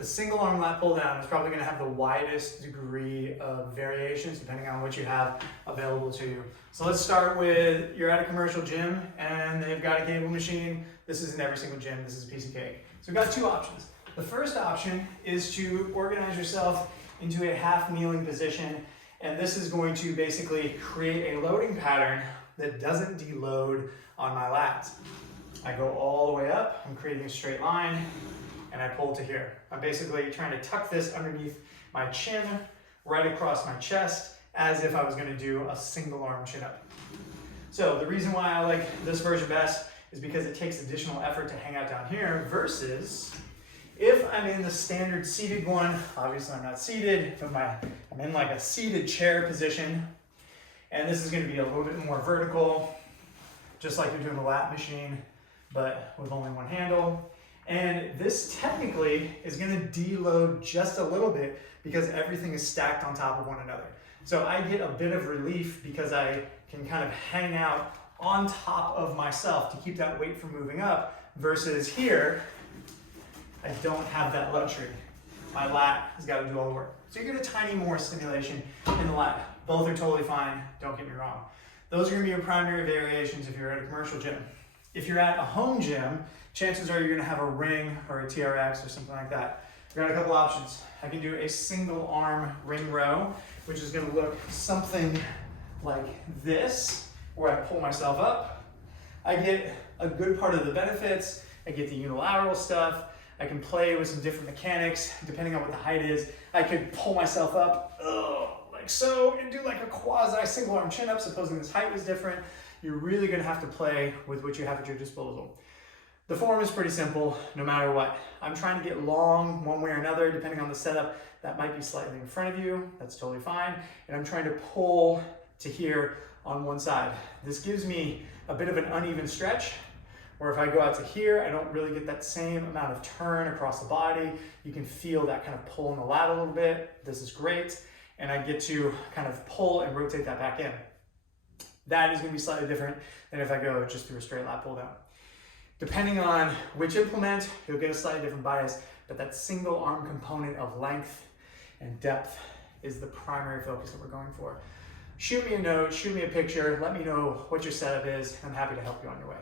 The single arm lat pull down is probably gonna have the widest degree of variations depending on what you have available to you. So let's start with, you're at a commercial gym and they've got a cable machine. This isn't every single gym, this is a piece of cake. So we've got two options. The first option is to organize yourself into a half kneeling position, and this is going to basically create a loading pattern that doesn't deload on my lats. I go all the way up, I'm creating a straight line, and I pull to here. I'm basically trying to tuck this underneath my chin, right across my chest, as if I was gonna do a single arm chin up. So the reason why I like this version best is because it takes additional effort to hang out down here versus if I'm in the standard seated one. Obviously I'm not seated, but I'm in like a seated chair position, and this is gonna be a little bit more vertical, just like you're doing the lat machine, but with only one handle. And this technically is gonna deload just a little bit because everything is stacked on top of one another. So I get a bit of relief because I can kind of hang out on top of myself to keep that weight from moving up, versus here, I don't have that luxury. My lat has got to do all the work. So you get a tiny more stimulation in the lat. Both are totally fine, don't get me wrong. Those are gonna be your primary variations if you're at a commercial gym. If you're at a home gym, chances are you're gonna have a ring or a TRX or something like that. I've got a couple options. I can do a single arm ring row, which is gonna look something like this, where I pull myself up. I get a good part of the benefits. I get the unilateral stuff. I can play with some different mechanics depending on what the height is. I could pull myself up like so and do like a quasi single arm chin up, supposing this height was different. You're really gonna have to play with what you have at your disposal. The form is pretty simple, no matter what. I'm trying to get long one way or another, depending on the setup. That might be slightly in front of you, that's totally fine. And I'm trying to pull to here on one side. This gives me a bit of an uneven stretch, where if I go out to here, I don't really get that same amount of turn across the body. You can feel that kind of pull in the lat a little bit. This is great. And I get to kind of pull and rotate that back in. That is gonna be slightly different than if I go just through a straight lat pull down. Depending on which implement, you'll get a slightly different bias, but that single arm component of length and depth is the primary focus that we're going for. Shoot me a note, shoot me a picture, let me know what your setup is. I'm happy to help you on your way.